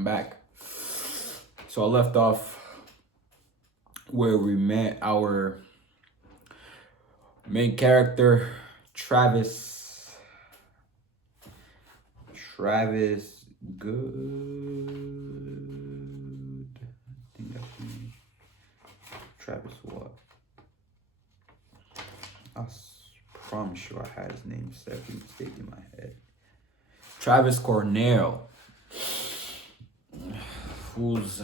I'm back. So I left off where we met our main character, Travis. Travis Good. I think that's his name. Travis what? I promise you I had his name saved in my head. Travis Cornell. Who's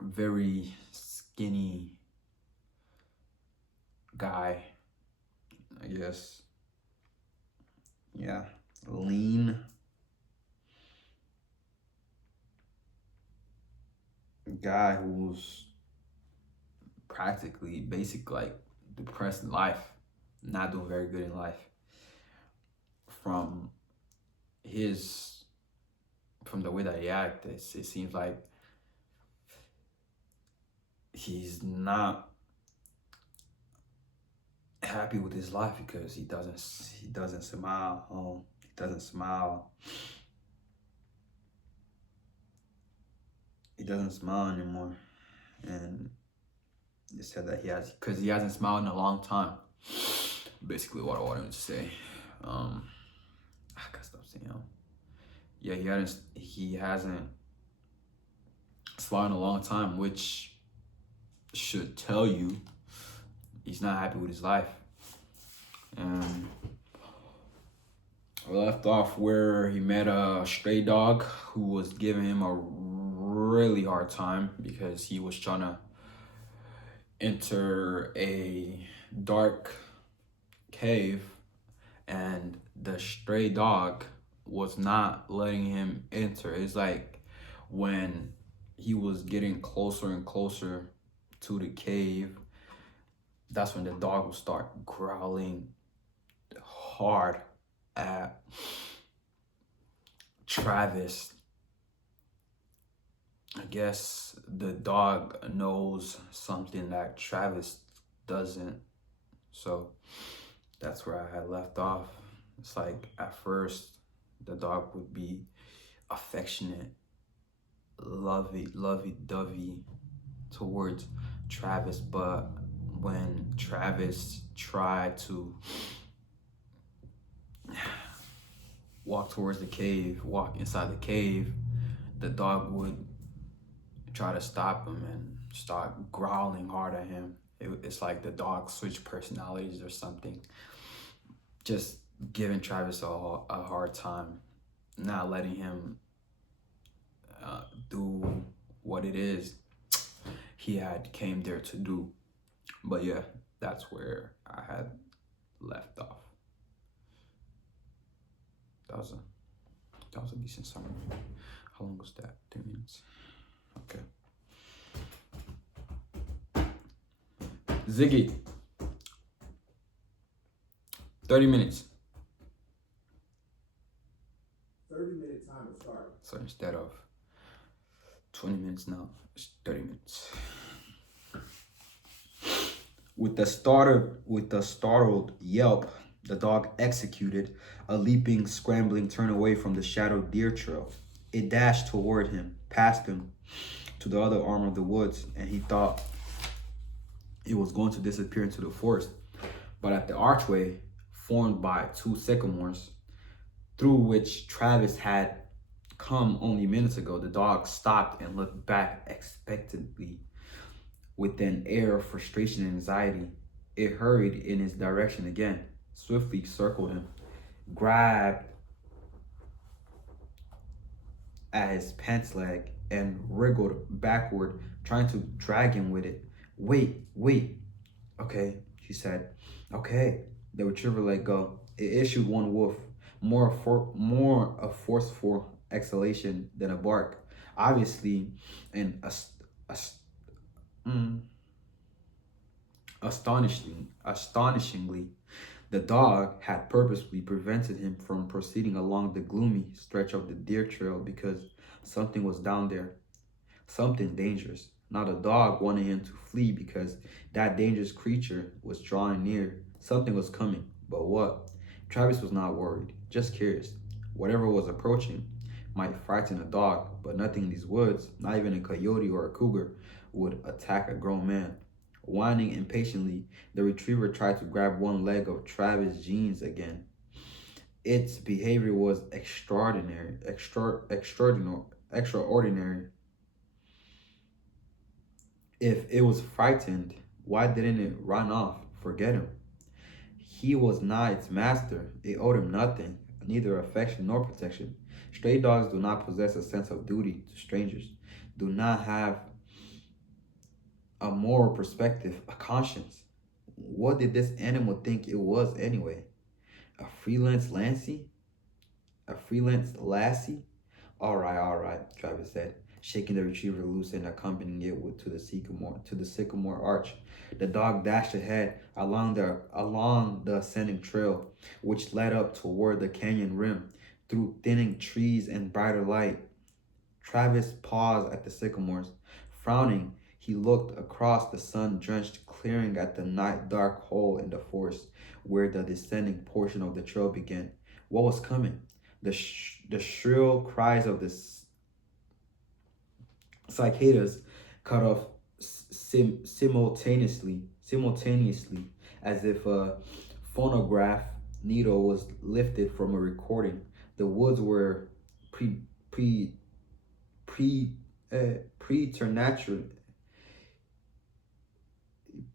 very skinny guy, I guess. Yeah, lean guy who's practically like depressed in life, not doing very good in life. From the way that he acts, it seems like he's not happy with his life because he doesn't smile. He doesn't smile. He doesn't smile anymore, and he said that he hasn't smiled in a long time. Basically, what I wanted to say. I gotta stop saying. Yeah, he hasn't smiled in a long time, which should tell you he's not happy with his life. And we left off where he met a stray dog who was giving him a really hard time because he was trying to enter a dark cave, and the stray dog was not letting him enter. It's like when he was getting closer and closer to the cave, that's when the dog would start growling hard at Travis. I guess the dog knows something that Travis doesn't. So that's where I had left off. It's like at first the dog would be affectionate, lovey-dovey towards Travis, but when Travis tried to walk inside the cave, the dog would try to stop him and start growling hard at him. It's like the dog switched personalities or something, just giving Travis a hard time, not letting him do what it is he had came there to do. But yeah, that's where I had left off. That was a decent summary. How long was that? 3 minutes. Okay. Ziggy. 30 minutes. 30-minute time to start. So instead of 20 minutes now, it's 30 minutes. With the startled yelp, the dog executed a leaping, scrambling turn away from the shadowed deer trail. It dashed toward him, past him, to the other arm of the woods, and he thought it was going to disappear into the forest. But at the archway, formed by 2 sycamores, through which Travis had come only minutes ago, the dog stopped and looked back expectantly. With an air of frustration and anxiety, it hurried in his direction again, swiftly circled him, grabbed at his pants leg, and wriggled backward, trying to drag him with it. Wait. Okay, she said. Okay. The retriever let go. It issued one woof, more a forceful exhalation than a bark. Obviously, an astonishingly, the dog had purposely prevented him from proceeding along the gloomy stretch of the deer trail because something was down there, something dangerous. Now the dog wanted him to flee because that dangerous creature was drawing near. Something was coming, but what? Travis was not worried, just curious. Whatever was approaching might frighten a dog, but nothing in these woods, not even a coyote or a cougar, would attack a grown man. Whining impatiently, the retriever tried to grab one leg of Travis' jeans again. Its behavior was extraordinary. If it was frightened, why didn't it run off? Forget him. He was not its master. It owed him nothing, neither affection nor protection. Stray dogs do not possess a sense of duty to strangers, do not have a moral perspective, a conscience. What did this animal think it was anyway? A freelance Lancy? A freelance lassie? All right, Travis said, shaking the retriever loose and accompanying it to the sycamore arch. The dog dashed ahead along the ascending trail, which led up toward the canyon rim, through thinning trees and brighter light. Travis paused at the sycamores. Frowning, he looked across the sun-drenched clearing at the night-dark hole in the forest, where the descending portion of the trail began. What was coming? The shrill cries of the cicadas cut off simultaneously, as if a phonograph needle was lifted from a recording. The woods were pre pre pre preternatural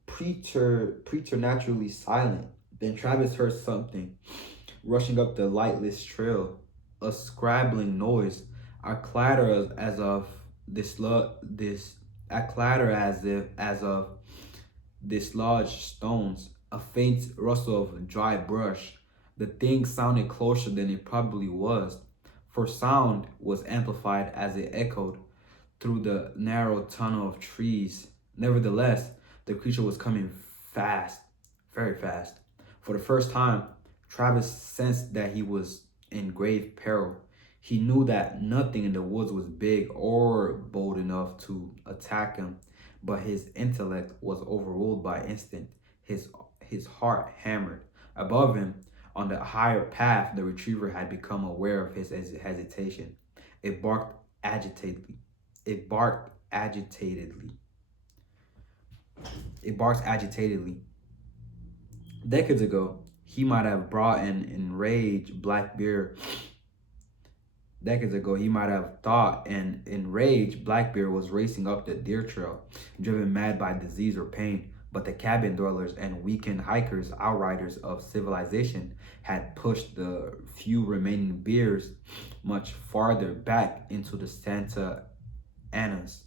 preternaturally silent. Then Travis heard something rushing up the lightless trail, a scrabbling noise, a clatter as of this a clatter as of dislodged stones, a faint rustle of dry brush. The thing sounded closer than it probably was, for sound was amplified as it echoed through the narrow tunnel of trees. Nevertheless, the creature was coming fast, very fast. For the first time, Travis sensed that he was in grave peril. He knew that nothing in the woods was big or bold enough to attack him, but his intellect was overruled by instinct. His heart hammered. Above him, on the higher path, the retriever had become aware of his hesitation. It barked agitatedly. It barked agitatedly. It barks agitatedly. Decades ago, he might have brought an enraged black bear. Decades ago, he might have thought an enraged black bear was racing up the deer trail, driven mad by disease or pain. But the cabin dwellers and weekend hikers, outriders of civilization, had pushed the few remaining bears much farther back into the Santa Anas.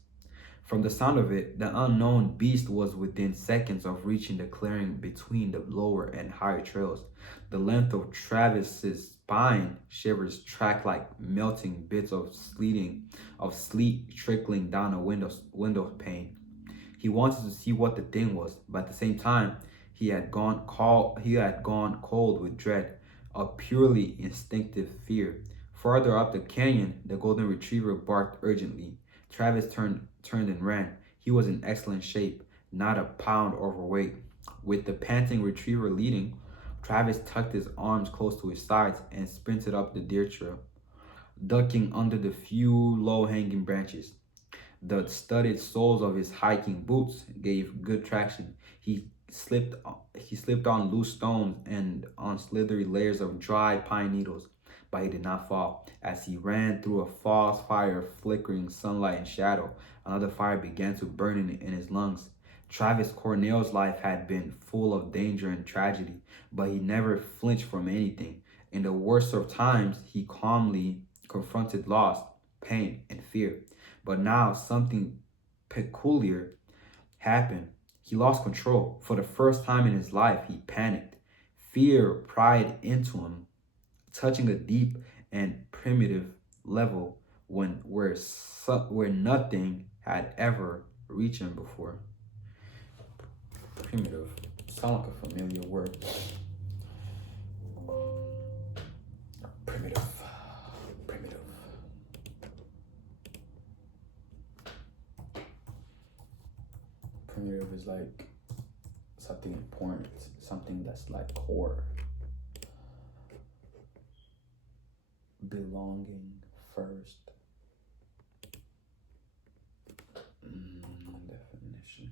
From the sound of it, the unknown beast was within seconds of reaching the clearing between the lower and higher trails. The length of Travis's spine shivers tracked like melting bits of sleet trickling down a window pane. He wanted to see what the thing was, but at the same time, he had gone cold with dread, a purely instinctive fear. Farther up the canyon, the golden retriever barked urgently. Travis turned and ran. He was in excellent shape, not a pound overweight. With the panting retriever leading, Travis tucked his arms close to his sides and sprinted up the deer trail, ducking under the few low-hanging branches. The studded soles of his hiking boots gave good traction. He slipped on loose stones and on slithery layers of dry pine needles, but he did not fall. As he ran through a false fire of flickering sunlight and shadow, another fire began to burn in his lungs. Travis Cornell's life had been full of danger and tragedy, but he never flinched from anything. In the worst of times, he calmly confronted loss, pain, and fear. But now something peculiar happened. He lost control. For the first time in his life, he panicked. Fear pried into him, touching a deep and primitive level where nothing had ever reached him before. Primitive. Sound like a familiar word. Primitive. Primitive is like something important, something that's like core. Belonging, first. Definition.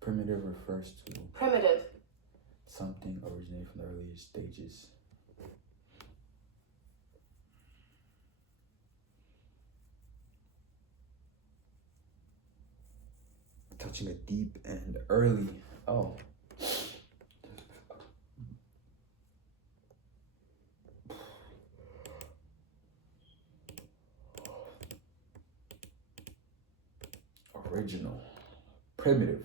Primitive refers to something originating from the earliest stages. Touching a deep and early. Oh. Original. Primitive.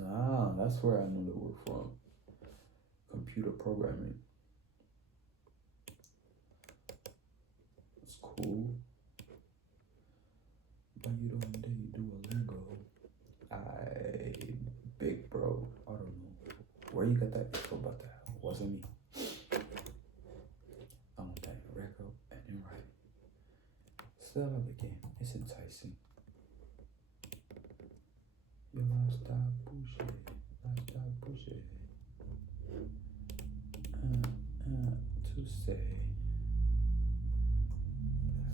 Ah, that's where I knew the word from. Computer programming. It's cool. But you don't do a Lego. Big bro. I don't know. Where you got that info about that? It wasn't me. I want that in record and in writing. Still love the game. It's enticing. Your lifestyle bullshit. Lifestyle bullshit. To say.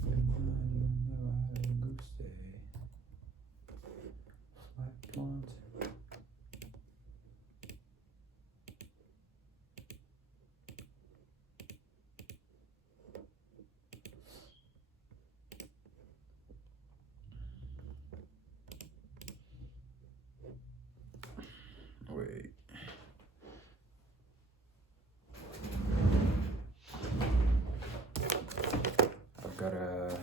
Never had a goose day. Flat blunt. Wait. I've gotta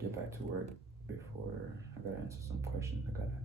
get back to work before I gotta answer some questions I gotta have.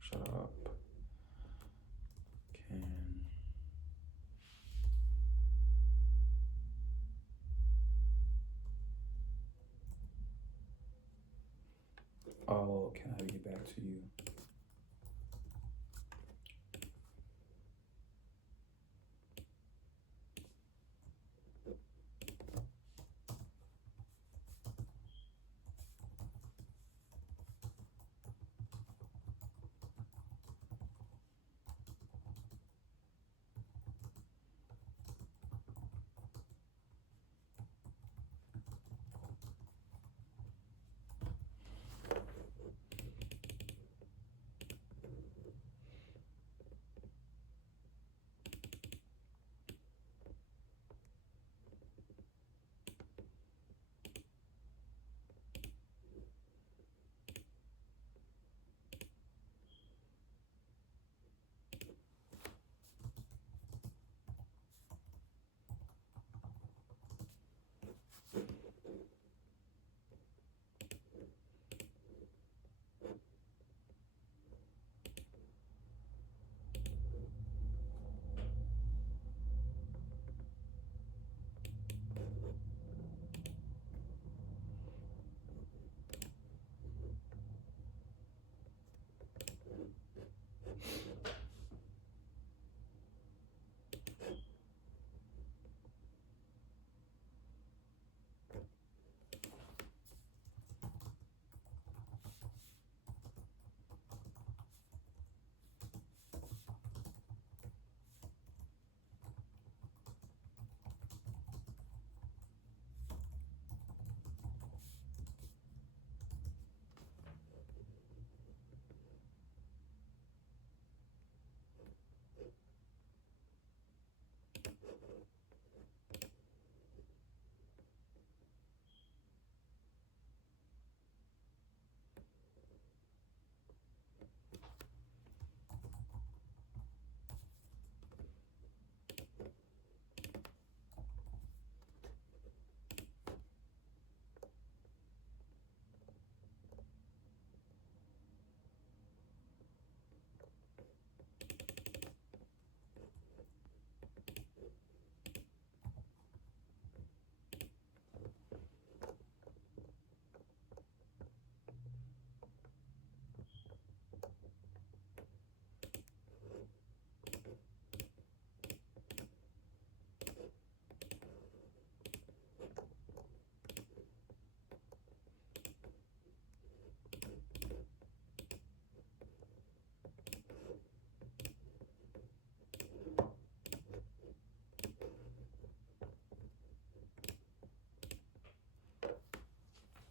Shut up. Can I get back to you?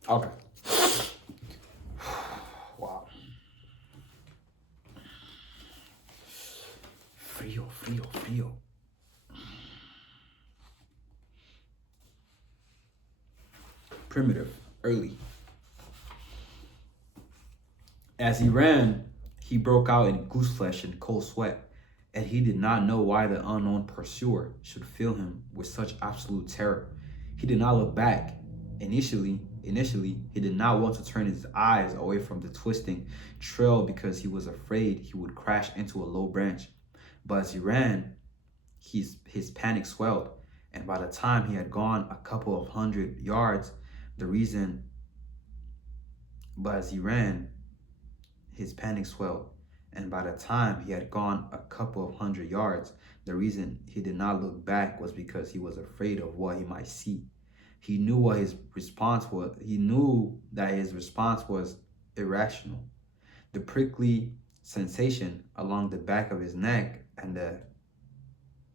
Okay. Wow. Frío, frío, frío. Primitive, early. As he ran, he broke out in goose flesh and cold sweat, and he did not know why the unknown pursuer should fill him with such absolute terror. He did not look back. Initially, he did not want to turn his eyes away from the twisting trail because he was afraid he would crash into a low branch. But as he ran, his panic swelled, and by the time he had gone a couple of hundred yards, the reason, but as he ran, his panic swelled, and by the time he had gone a couple of hundred yards, the reason he did not look back was because he was afraid of what he might see. He knew what his response was. He knew that his response was irrational. The prickly sensation along the back of his neck and the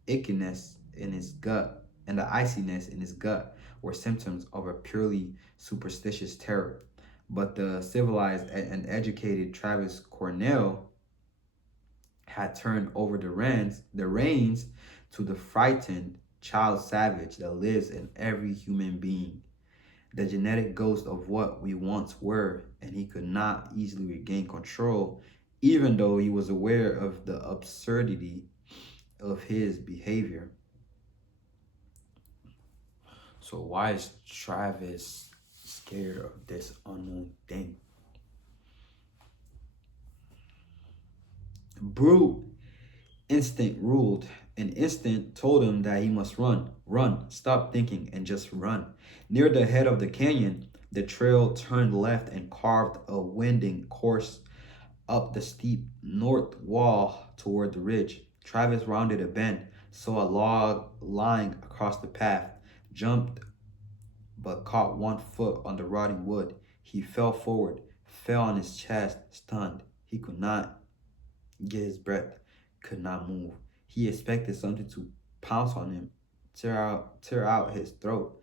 ickiness in his gut and the iciness in his gut were symptoms of a purely superstitious terror. But the civilized and educated Travis Cornell had turned over the reins to the frightened child savage that lives in every human being, the genetic ghost of what we once were, and he could not easily regain control, even though he was aware of the absurdity of his behavior. So why is Travis scared of this unknown thing? Brute instinct ruled. An instinct told him that he must run, run, stop thinking, and just run. Near the head of the canyon, the trail turned left and carved a winding course up the steep north wall toward the ridge. Travis rounded a bend, saw a log lying across the path, jumped but caught one foot on the rotting wood. He fell forward, fell on his chest, stunned. He could not get his breath, could not move. He expected something to pounce on him, tear out his throat.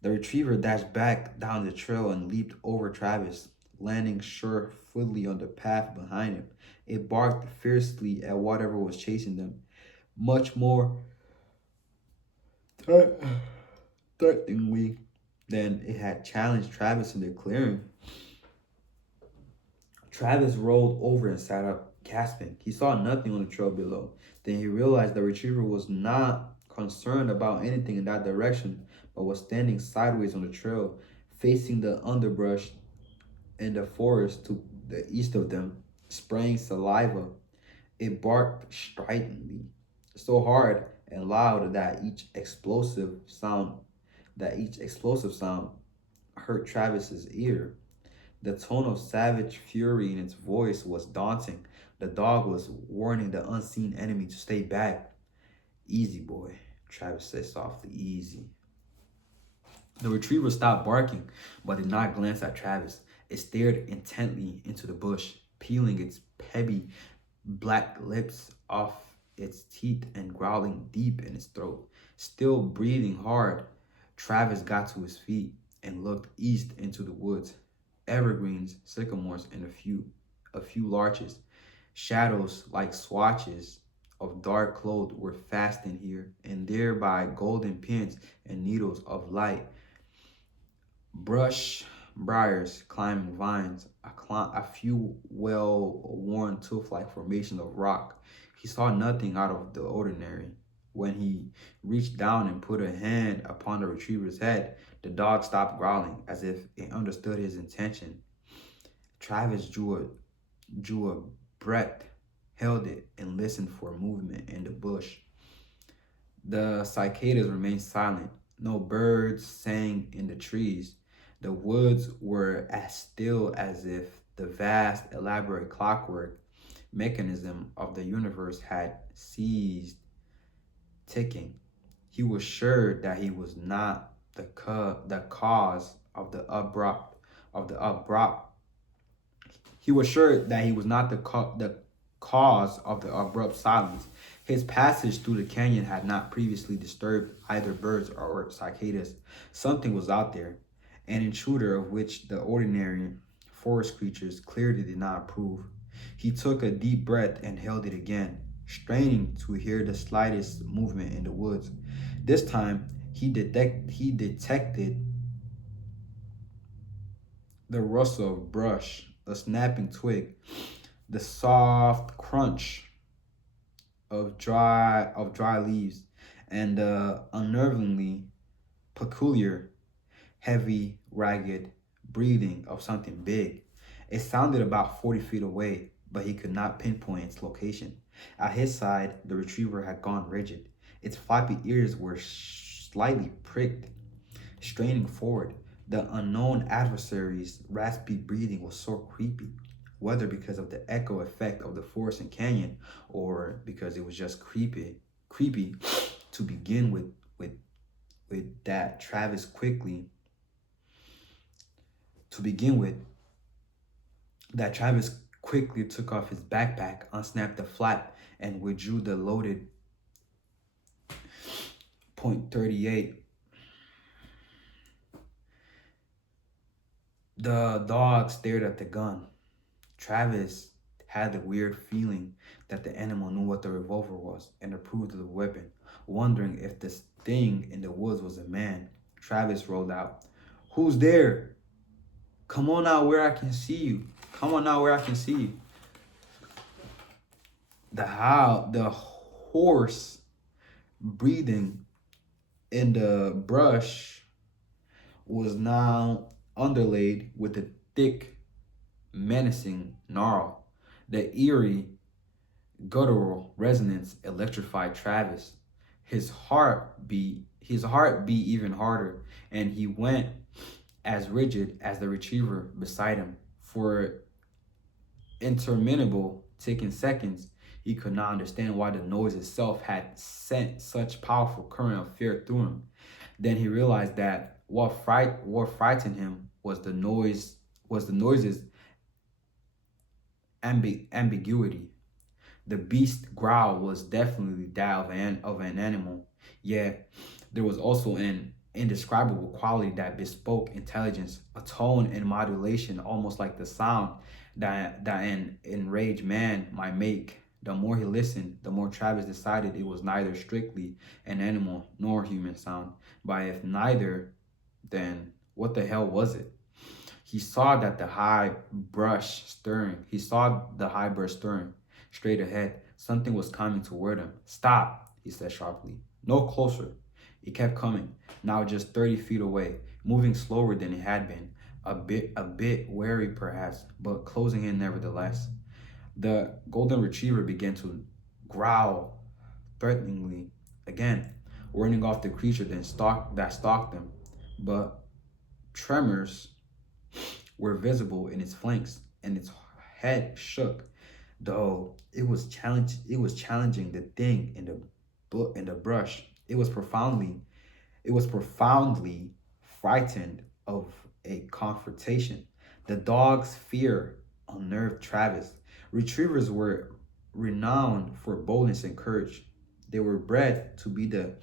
The retriever dashed back down the trail and leaped over Travis, landing sure-footedly on the path behind him. It barked fiercely at whatever was chasing them, much more threateningly than it had challenged Travis in the clearing. Travis rolled over and sat up, gasping. He saw nothing on the trail below. Then he realized the retriever was not concerned about anything in that direction, but was standing sideways on the trail, facing the underbrush in the forest to the east of them, spraying saliva. It barked stridently, so hard and loud that each explosive sound hurt Travis's ear. The tone of savage fury in its voice was daunting. The dog was warning the unseen enemy to stay back. Easy, boy, Travis said softly. Easy. The retriever stopped barking, but did not glance at Travis. It stared intently into the bush, peeling its heavy black lips off its teeth and growling deep in its throat. Still breathing hard, Travis got to his feet and looked east into the woods. Evergreens, sycamores, and a few larches. Shadows like swatches of dark cloth were fastened here and there by golden pins and needles of light. Brush, briars, climbing vines, a few well-worn tooth-like formations of rock. He saw nothing out of the ordinary. When he reached down and put a hand upon the retriever's head, the dog stopped growling, as if it understood his intention. Travis drew a breath, held it, and listened for movement in the bush. The cicadas remained silent. No birds sang in the trees. The woods were as still as if the vast, elaborate clockwork mechanism of the universe had ceased ticking. He was sure that he was not the cause of the abrupt. He was sure that he was not the cause of the abrupt silence. His passage through the canyon had not previously disturbed either birds or cicadas. Something was out there, an intruder of which the ordinary forest creatures clearly did not approve. He took a deep breath and held it again, straining to hear the slightest movement in the woods. This time, he detected the rustle of brush, a snapping twig, the soft crunch of dry leaves, and the unnervingly peculiar, heavy, ragged breathing of something big. It sounded about 40 feet away, but he could not pinpoint its location. At his side, the retriever had gone rigid. Its floppy ears were slightly pricked, straining forward. The unknown adversary's raspy breathing was so creepy, whether because of the echo effect of the forest and canyon, or because it was just creepy to begin with that Travis quickly to begin with, that Travis quickly took off his backpack, unsnapped the flap, and withdrew the loaded .38. The dog stared at the gun. Travis had the weird feeling that the animal knew what the revolver was and approved of the weapon. Wondering if this thing in the woods was a man, Travis rolled out, "Who's there? Come on out where I can see you. Come on out where I can see you." The horse breathing in the brush was now underlaid with a thick, menacing snarl. The eerie, guttural resonance electrified Travis. His heart beat even harder, and he went as rigid as the retriever beside him. For interminable ticking seconds, he could not understand why the noise itself had sent such powerful current of fear through him. Then he realized that what frightened him was the noise's ambiguity. The beast growl was definitely that of an animal, yet there was also an indescribable quality that bespoke intelligence, a tone and modulation almost like the sound that an enraged man might make. The more he listened, the more Travis decided it was neither strictly an animal nor human sound. But if neither, then what the hell was it? He saw the high brush stirring straight ahead. Something was coming toward him. "Stop," he said sharply. "No closer." It kept coming, now just 30 feet away, moving slower than it had been, a bit wary perhaps, but closing in nevertheless. The golden retriever began to growl threateningly again, warning off the creature that stalked them. But tremors were visible in its flanks, and its head shook, though it was challenging the thing in the brush. It was profoundly frightened of a confrontation. The dog's fear unnerved Travis. Retrievers were renowned for boldness and courage. They were bred to be the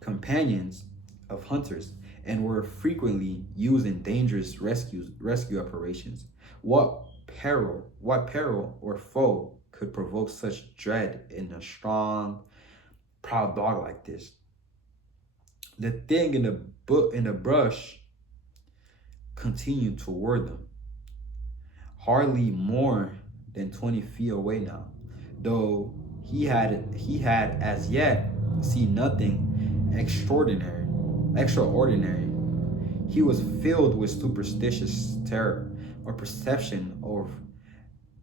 companions of hunters and were frequently used in dangerous rescue operations. What peril or foe could provoke such dread in a strong, proud dog like this? The thing in the brush continued toward them, hardly more than 20 feet away now, though he had as yet seen nothing extraordinary. He was filled with superstitious terror, a perception of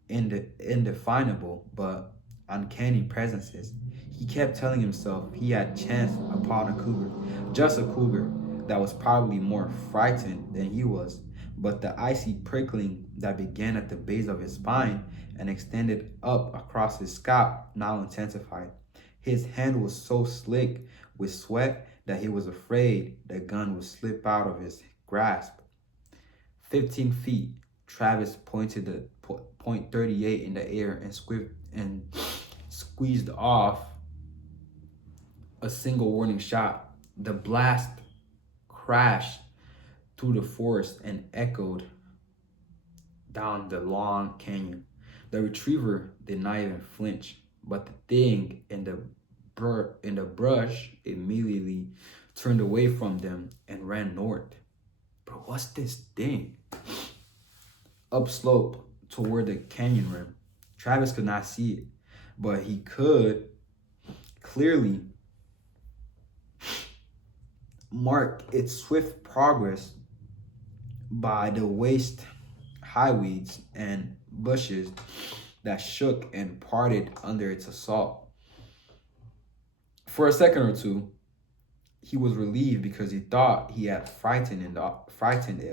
indefinable but uncanny presences. He kept telling himself he had chanced upon a cougar, just a cougar that was probably more frightened than he was. But the icy prickling that began at the base of his spine and extended up across his scalp now intensified. His hand was so slick with sweat that he was afraid the gun would slip out of his grasp. 15 feet, Travis pointed the .38 in the air and squeezed off a single warning shot. The blast crashed through the forest and echoed down the long canyon. The retriever did not even flinch, but the thing in the brush immediately turned away from them and ran north. Bro, what's this thing? Upslope toward the canyon rim. Travis could not see it, but he could clearly mark its swift progress by the waist high weeds and bushes that shook and parted under its assault. For a second or two, he was relieved because he thought he had frightened it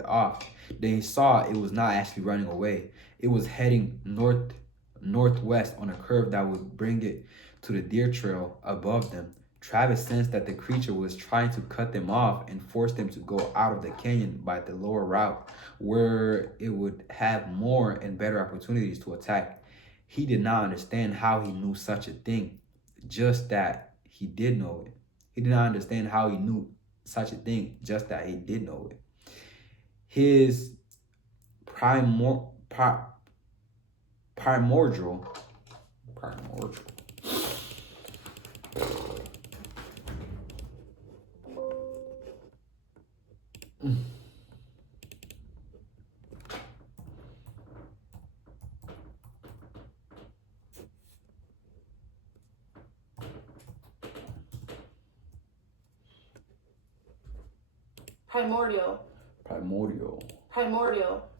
off. Then he saw it was not actually running away. It was heading northwest on a curve that would bring it to the deer trail above them. Travis sensed that the creature was trying to cut them off and force them to go out of the canyon by the lower route, where it would have more and better opportunities to attack. He did not understand how he knew such a thing, just that he did know it. He did not understand how he knew such a thing, just that he did know it. His primordial Primordial. primordial Primordial.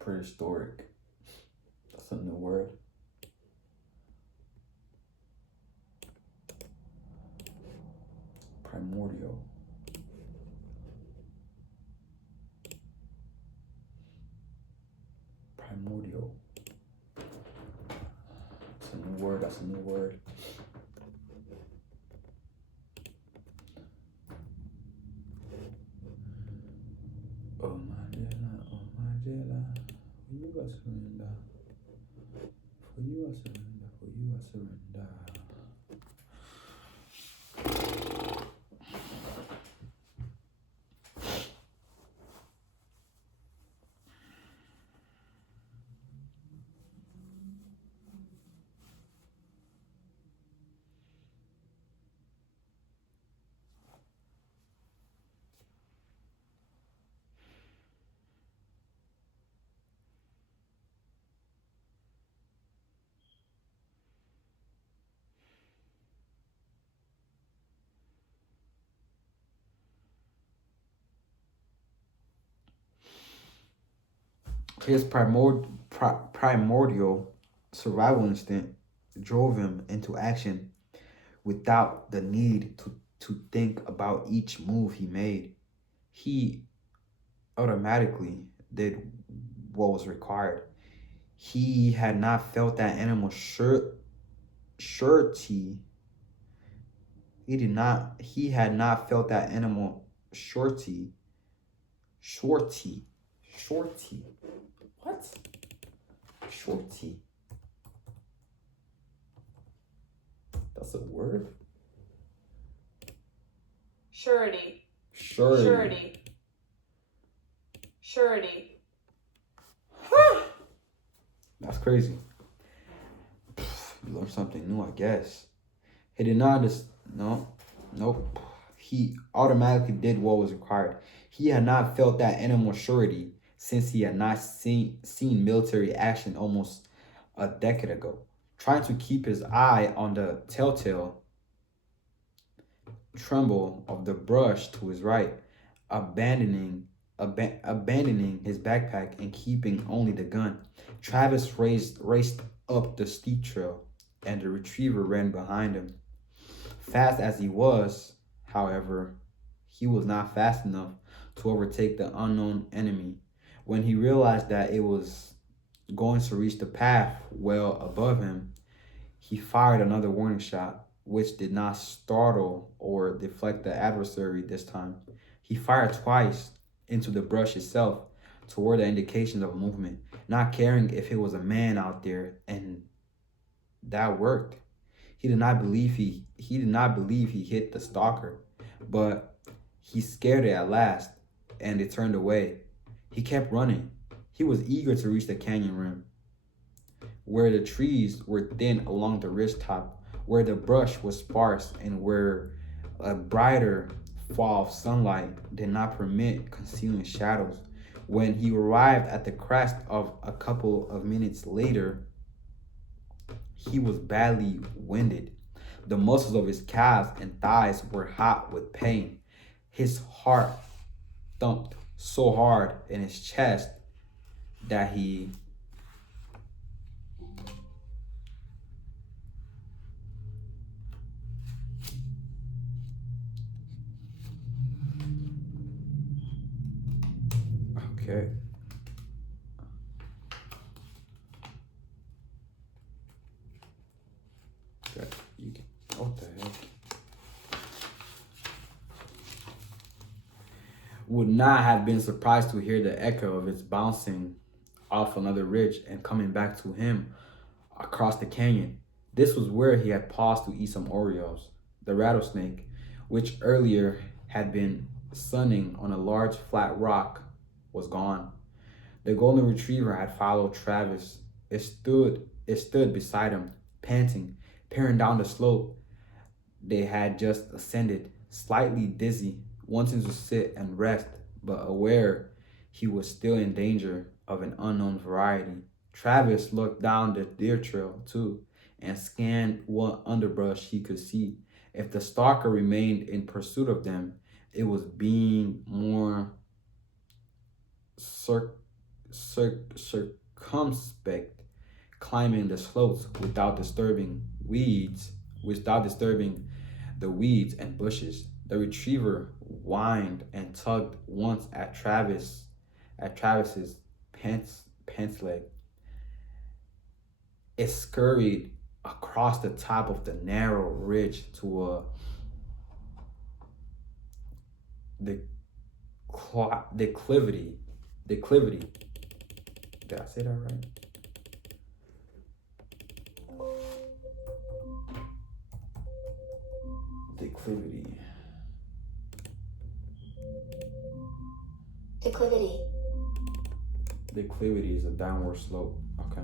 prehistoric. That's a new word. Primordial. Primordial. That's a new word. That's a new word. Oh my jailer, for you I surrender. For you I surrender. For you I surrender. His primordial survival instinct drove him into action without the need to think about each move he made. He automatically did what was required. He had not felt that animal surety. He had not felt that animal shorty. What? Shorty. That's a word? Surety. Surety. Surety. Surety. That's crazy. You learned something new, I guess. He did not nope. He automatically did what was required. He had not felt that animal surety since he had not seen military action almost a decade ago. Trying to keep his eye on the telltale tremble of the brush to his right, abandoning his backpack and keeping only the gun. Travis raced up the steep trail, and the retriever ran behind him. Fast as he was, however, he was not fast enough to overtake the unknown enemy. When he realized that it was going to reach the path well above him, he fired another warning shot, which did not startle or deflect the adversary this time. He fired twice into the brush itself toward the indications of movement, not caring if it was a man out there, and that worked. He did not believe he hit the stalker, but he scared it at last. and they turned away. He kept running. He was eager to reach the canyon rim, where the trees were thin along the ridge top, where the brush was sparse, and where a brighter fall of sunlight did not permit concealing shadows. When he arrived at the crest of a couple of minutes later, he was badly winded. The muscles of his calves and thighs were hot with pain. His heart thumped so hard in his chest that he okay. Okay. You can, what the heck? Would not have been surprised to hear the echo of its bouncing off another ridge and coming back to him across the canyon. This was where he had paused to eat some Oreos. The rattlesnake, which earlier had been sunning on a large flat rock, was gone. The golden retriever had followed Travis. It stood beside him, panting, peering down the slope they had just ascended, slightly dizzy, wanting to sit and rest, but aware he was still in danger of an unknown variety. Travis looked down the deer trail, too, and scanned what underbrush he could see. If the stalker remained in pursuit of them, it was being more circumspect, climbing the slopes without disturbing the weeds and bushes. The retriever whined and tugged once at Travis's pants leg. It scurried across the top of the narrow ridge to the declivity. Declivity. Did I say that right? Declivity. Declivity. Declivity is a downward slope. Okay.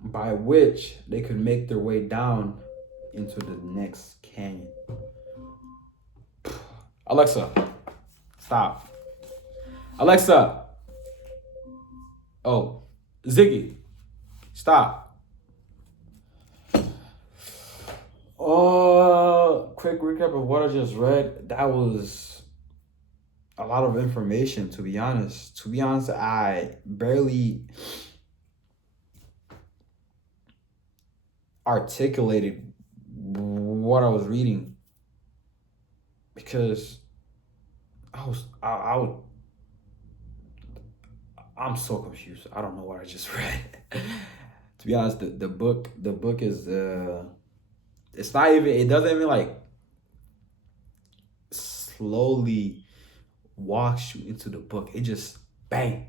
By which they could make their way down into the next canyon. Alexa, stop. Alexa. Oh, Ziggy, stop. Quick recap of what I just read. That was a lot of information, to be honest. I barely articulated what I was reading because I'm so confused. I don't know what I just read. To be honest, the book is it's not even, it doesn't even like slowly walks you into the book. It just bang.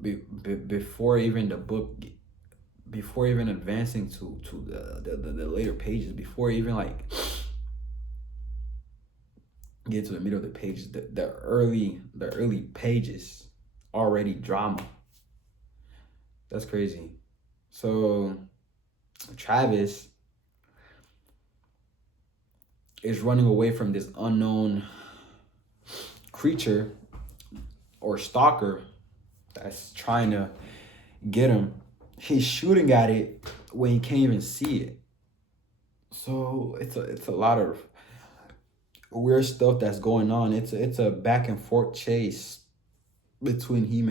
Before even the book, before even advancing to the later pages, before even like get to the middle of the pages, the early pages already drama. That's crazy. So Travis is running away from this unknown creature or stalker that's trying to get him. He's shooting at it when he can't even see it. So it's a lot of weird stuff that's going on. It's a back and forth chase between him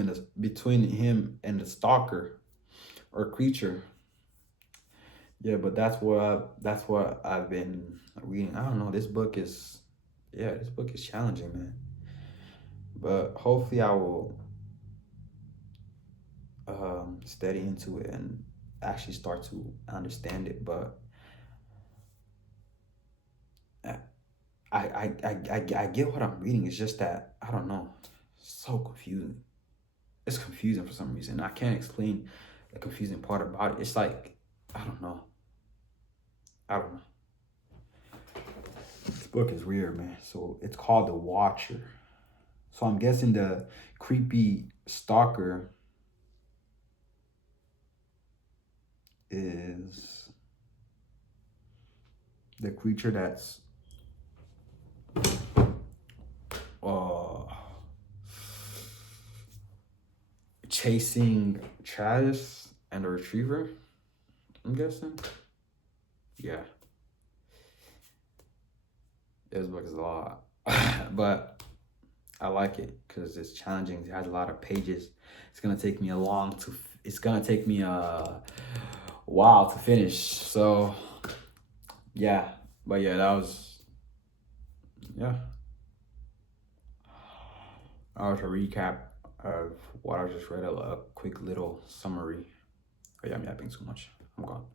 and the stalker or creature. Yeah, but that's what I've been reading. I don't know. This book is challenging, man. But hopefully I will steady into it and actually start to understand it. But I get what I'm reading. It's just that I don't know. It's so confusing. It's confusing for some reason. I can't explain the confusing part about it. It's like, I don't know. I don't know. This book is weird, man. So it's called The Watcher. So I'm guessing the creepy stalker is the creature that's chasing Travis and the retriever, I'm guessing. Yeah. This book is a lot. But I like it because it's challenging. It has a lot of pages. It's gonna take me it's gonna take me a while to finish. So yeah. But yeah, that was a recap of what I just read, a quick little summary. Oh yeah, I'm yapping too much. I'm gone.